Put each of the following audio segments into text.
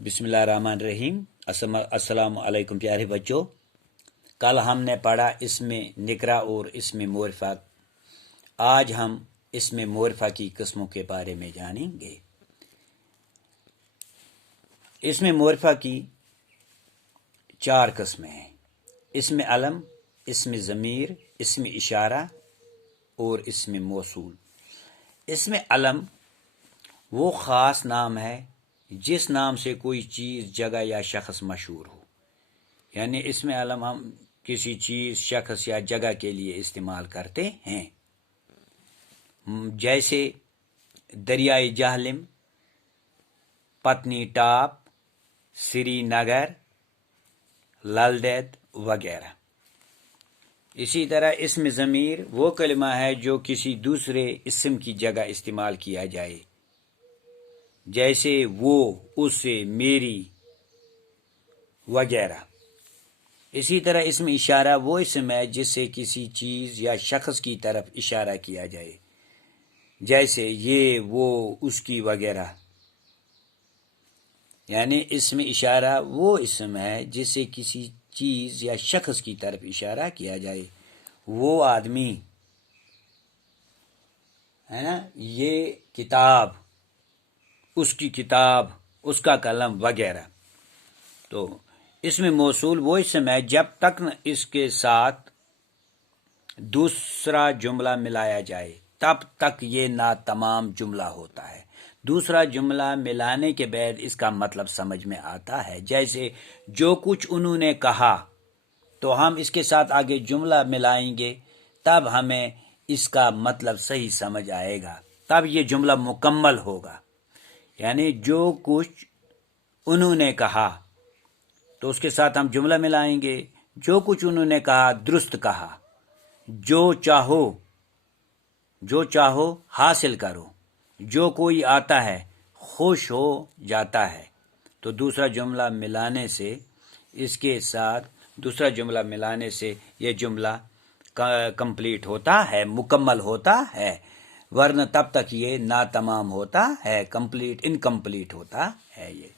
بسم اللہ الرحمن الرحیم۔ السلام علیکم پیارے بچوں۔ کل ہم نے پڑھا اسم نکرہ اور اسم معرفہ۔ آج ہم اسم معرفہ کی قسموں کے بارے میں جانیں گے۔ اسم معرفہ کی 4 قسمیں ہیں: اسم علم، اسم ضمیر، اسم اشارہ اور اسم موصول۔ اسم علم وہ خاص نام ہے جس نام سے کوئی چیز، جگہ یا شخص مشہور ہو۔ یعنی اسم علم ہم کسی چیز، شخص یا جگہ کے لیے استعمال کرتے ہیں، جیسے دریائے جہلم، پتنی ٹاپ، سری نگر، لل دید وغیرہ۔ اسی طرح اسم ضمیر وہ کلمہ ہے جو کسی دوسرے اسم کی جگہ استعمال کیا جائے، جیسے وہ، اسے، میری وغیرہ۔ اسی طرح اسم اشارہ وہ اسم ہے جس سے کسی چیز یا شخص کی طرف اشارہ کیا جائے، جیسے یہ، وہ، اس کی وغیرہ۔ یعنی اسم اشارہ وہ اسم ہے جس سے کسی چیز یا شخص کی طرف اشارہ کیا جائے، وہ آدمی ہے نا، یہ کتاب، اس کی کتاب، اس کا قلم وغیرہ۔ تو اسم موصول وہ اسم ہے جب تک اس کے ساتھ دوسرا جملہ ملایا جائے تب تک یہ ناتمام جملہ ہوتا ہے۔ دوسرا جملہ ملانے کے بعد اس کا مطلب سمجھ میں آتا ہے، جیسے جو کچھ انہوں نے کہا، تو ہم اس کے ساتھ آگے جملہ ملائیں گے تب ہمیں اس کا مطلب صحیح سمجھ آئے گا، تب یہ جملہ مکمل ہوگا۔ یعنی جو کچھ انہوں نے کہا، تو اس کے ساتھ ہم جملہ ملائیں گے، جو کچھ انہوں نے کہا درست کہا، جو چاہو حاصل کرو، جو کوئی آتا ہے خوش ہو جاتا ہے۔ تو دوسرا جملہ ملانے سے، اس کے ساتھ دوسرا جملہ ملانے سے یہ جملہ کمپلیٹ ہوتا ہے، مکمل ہوتا ہے، ورنہ تب تک یہ ناتمام ہوتا ہے، انکمپلیٹ ہوتا ہے یہ۔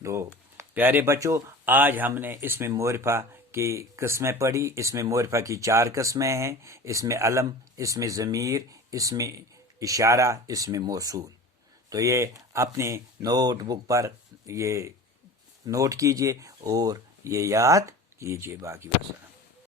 تو پیارے بچوں، آج ہم نے اسم معرفہ کی قسمیں پڑھی۔ اسم معرفہ کی 4 قسمیں ہیں: اسم علم، اسم ضمیر، اسم اشارہ، اسم موصول۔ تو یہ اپنے نوٹ بک پر یہ نوٹ کیجئے اور یہ یاد کیجئے۔ باقی وسلام۔